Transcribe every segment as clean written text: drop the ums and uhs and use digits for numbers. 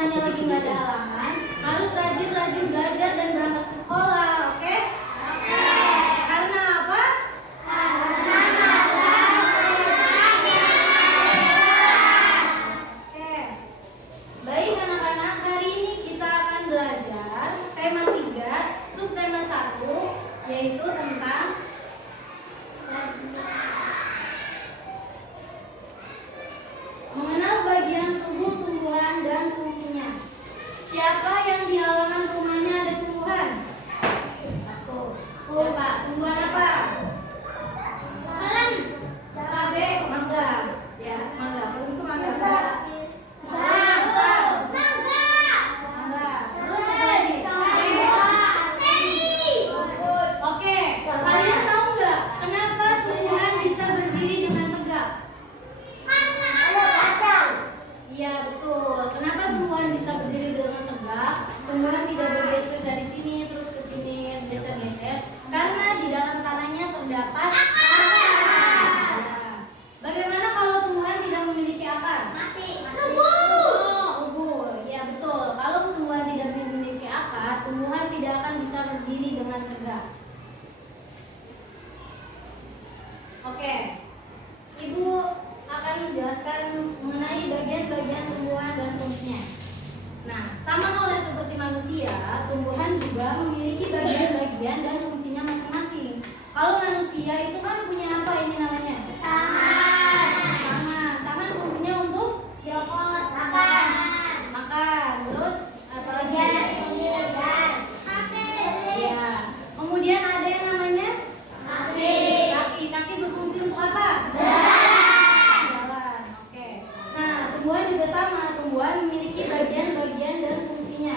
bunganya lagi nggak ada halangan, harus rajin-rajin belajar dan berangkat ke sekolah, oke? Oke. Karena apa? Oke. Baik anak-anak, hari ini kita akan belajar tema 3, subtema 1, yaitu tentang mengenal bagian tubuh tumbuhan dan fungsinya. Siapa yang di halaman rumahnya ada tumbuhan? Aku. Siapa? Tumbuhan apa? Cabai, mangga. Ya, mangga. Kalau itu mangga. Oke, kalian tahu nggak kenapa tumbuhan bisa berdiri dengan tegak? Iya betul. Kenapa tumbuhan bisa berdiri dengan tegak? Tumbuhan tidak bergeser dari sini terus ke sini geser-geser karena di dalam tanahnya terdapat akar. Ya. Bagaimana kalau tumbuhan tidak memiliki akar? Mati. Gugur. Ya betul. Kalau tumbuhan tidak memiliki akar, tumbuhan tidak akan bisa berdiri dengan tegak. Oke. Ibu akan menjelaskan mengenai bagian-bagian tumbuhan dan fungsinya. Nah, sama halnya seperti manusia, tumbuhan juga memiliki bagian-bagian dan fungsinya masing-masing. Kalau manusia itu kan punya apa ini namanya? Tangan. Tangan fungsinya untuk makan. Terus apa lagi? Ya. Kemudian ada yang namanya kaki berfungsi untuk apa? Tumbuhan juga sama, tumbuhan memiliki bagian-bagian dan fungsinya.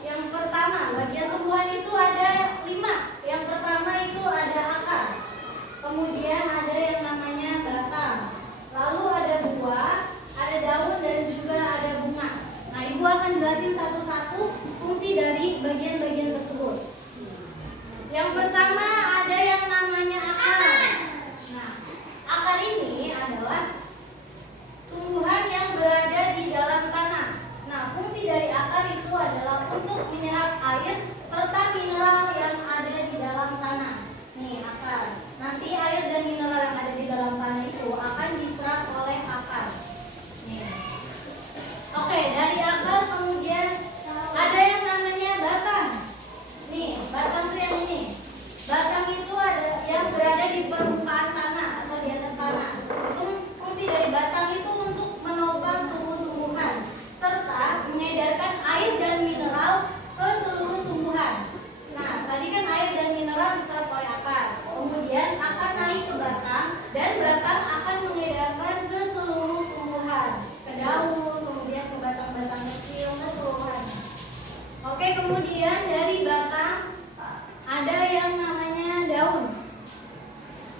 Yang pertama, bagian tumbuhan itu ada 5. Yang pertama itu ada akar. Kemudian ada yang namanya batang. Lalu ada buah, ada daun dan juga ada bunga. Nah, Ibu akan jelasin satu-satu fungsi dari bagian-bagian tersebut. Yang pertama ada yang namanya akar. Nah, akar ini adalah tumbuhan yang berada di dalam tanah. Nah, fungsi dari akar itu adalah untuk menyerap air serta mineral yang ada di dalam tanah. Nih, akar. Nanti air dan mineral yang ada di dalam tanah itu akan diserap oleh akar. Nih. Oke, dari akar kemudian ada yang namanya batang. Nih, batang itu yang ini. Batang itu ada yang berada di permukaan tanah atau di atas tanah. Itu fungsi dari batang itu untuk menopang tumbuh-tumbuhan serta mengedarkan air dan mineral ke seluruh tumbuhan. Nah, tadi kan air dan mineral diserap oleh akar. Kemudian akan naik ke batang dan batang akan mengedarkan ke seluruh tumbuhan, ke daun, kemudian ke batang-batang kecil, keseluruhan. Oke, kemudian dari batang ada yang namanya daun.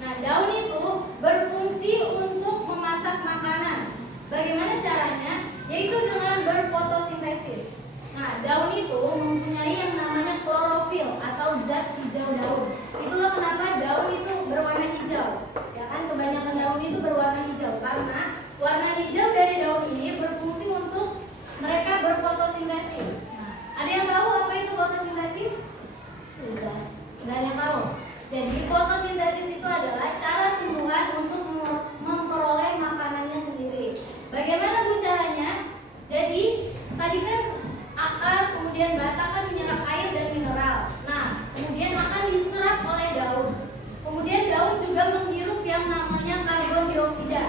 Nah, daun itu berfungsi untuk memasak makanan. Bagaimana caranya? Yaitu dengan berfotosintesis. Nah, daun itu mempunyai yang namanya klorofil atau zat hijau daun. Itulah kenapa daun itu berwarna hijau. Ya kan, kebanyakan daun itu berwarna hijau karena warna hijau dari daun ini berfungsi untuk mereka berfotosintesis. Nah, ada yang tahu apa itu fotosintesis? Tidak ada yang tahu. Jadi fotosintesis itu adalah cara tumbuhan untuk memperoleh makanannya sendiri. Bagaimana Bu caranya? Jadi tadi kan akar kemudian batang kan menyerap air dan mineral. Nah, kemudian akan diserap oleh daun. Kemudian daun juga menghirup yang namanya karbon dioksida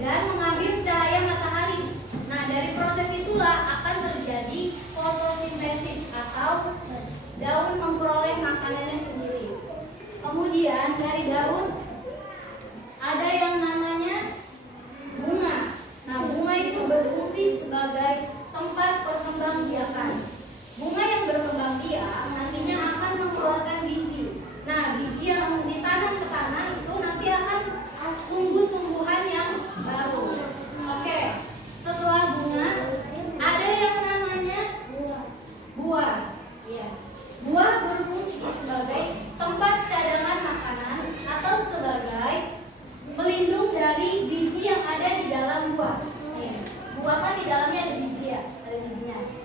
dan mengambil cahaya matahari. Nah, dari proses itulah akan terjadi fotosintesis atau daun memperoleh makanannya sendiri. Kemudian dari daun ada yang namanya bunga. Nah, bunga itu berfungsi sebagai tempat perkembangbiakan. Bunga yang berkembang biak nantinya akan mengeluarkan biji. Nah, biji yang ditanam ke tanah itu nanti akan tumbuh tumbuhan yang baru. Oke, setelah bunga ada yang namanya buah. Ya. Buah berfungsi sebagai tempat cadangan makanan atau sebagai pelindung dari biji yang ada di dalam buah. Buah kan di dalamnya ada biji ya, ada bijinya.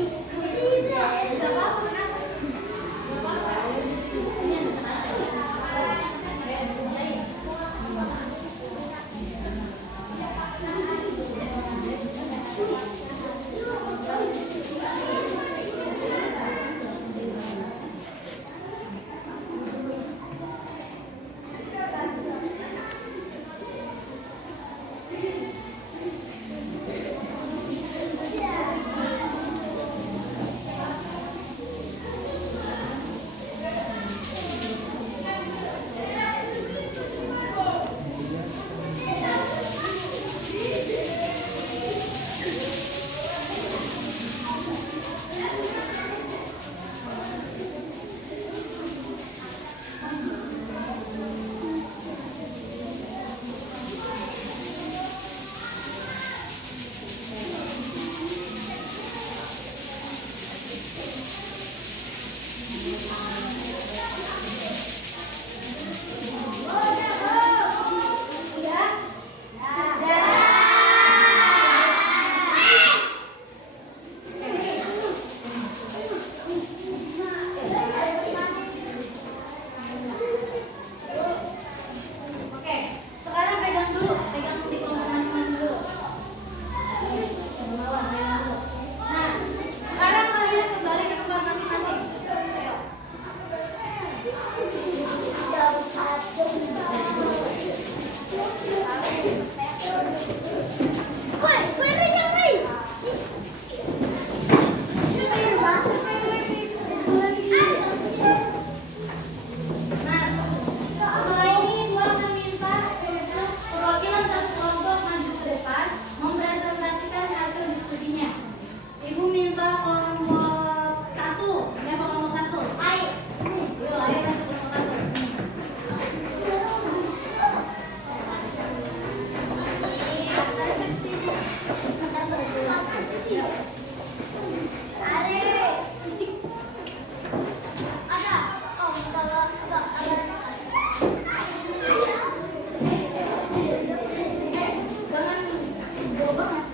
Gak apa-apa, kenapa? Gak apa-apa, udah di sini ada kertas. Ayo, dimulai. Oke, sekarang pegang dulu, pegang di kelompok masing-masing dulu. Bawah, pegang dulu. Nah, sekarang kalian kembali ke tempat masing-masing. Ayo. Nah, setelah ini gua akan minta untuk perwakilan satu kelompok maju ke depan mempresentasikan hasil diskusinya. Ibu minta kelompok satu, siapa kelompok satu? Ayo, ayo maju kelompok satu. Jangan jauh banget.